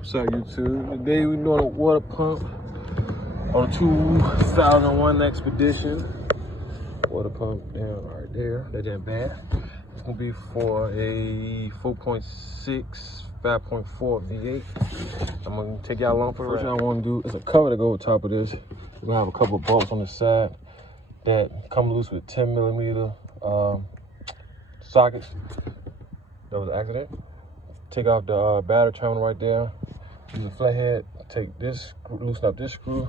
What's up, YouTube? Today we're doing a water pump on a 2001 Expedition. Water pump down right there. That ain't bad. It's gonna be for a 4.6, 5.4 V8. I'm gonna take y'all along for the ride. First, I want to do is a cover to go on top of this. We're gonna have a couple of bolts on the side that come loose with 10mm sockets. That was an accident. Take off the battery terminal right there. Use a flathead. Take this, loosen up this screw,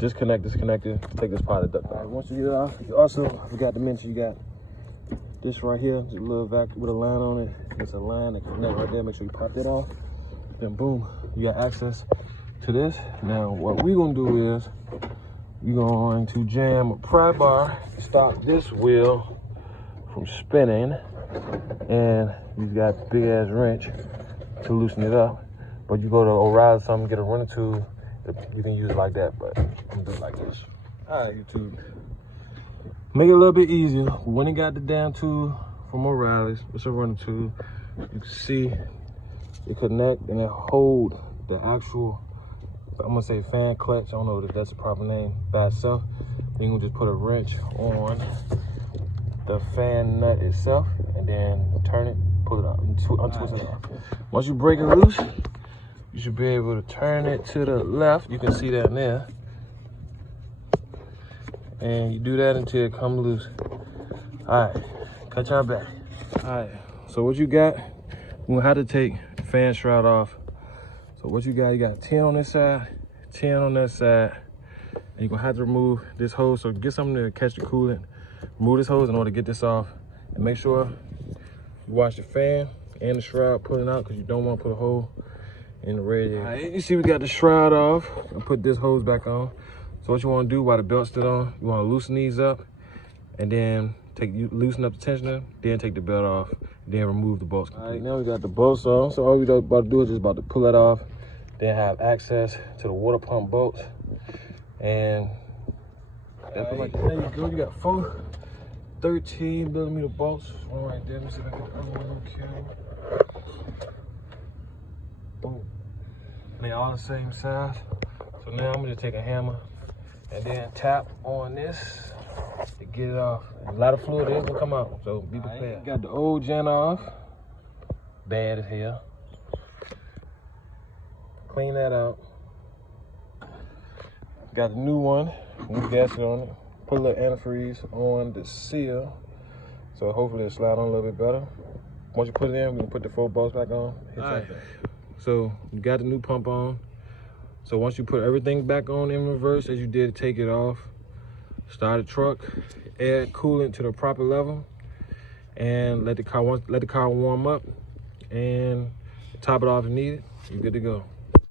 disconnect, disconnected. Take this part of the duct. All right, once you get it off, you also, I forgot to mention, you got this right here, just a little vacuum with a line on it. It's a line that connect right there. Make sure you pop that off. Then boom, you got access to this. Now what we're gonna do is we're going to jam a pry bar to stop this wheel from spinning, and you've got a big ass wrench to loosen it up. But you go to O'Reilly or something, get a running tool, you can use it like that, but I'm gonna do it like this. All right, YouTube. Make it a little bit easier. When it got the damn tool from O'Reilly's, it's a running tool. You can see it connect and it hold the actual, I'm gonna say fan clutch. I don't know if that's the proper name by itself. Then you can just put a wrench on the fan nut itself and then turn it, pull it out, untwist it off. Once you break it loose, you should be able to turn it to the left. You can see that in there. And you do that until it comes loose. All right, cut y'all back. All right, so what you got, we're gonna have to take the fan shroud off. So what you got 10 on this side, 10 on that side. And you're gonna have to remove this hose. So get something to catch the coolant. Remove this hose in order to get this off. And make sure you wash the fan and the shroud pulling out, because you don't want to put a hole in the radiator. All right, you see we got the shroud off. I'll put this hose back on. So what you want to do while the belt's still on, you want to loosen these up and then loosen up the tensioner, then take the belt off, then remove the bolts completely. All right, now we got the bolts on. So all we about to do is just about to pull that off, then have access to the water pump bolts. And that's right, there you go. You got 4 13mm bolts. One right there. Let me see if I can get the other one on camera. Boom. They all the same size. So now I'm gonna take a hammer and then tap on this to get it off. A lot of fluid is gonna come out, so be prepared. Right, got the old gen off. Bad as hell. Clean that out. Got the new one, new gasket on it. Put a little antifreeze on the seal, so hopefully it'll slide on a little bit better. Once you put it in, we can put the 4 bolts back on. Right. So you got the new pump on. So once you put everything back on in reverse as you did to take it off, start the truck, add coolant to the proper level, and let the car warm up, and top it off if needed. You're good to go.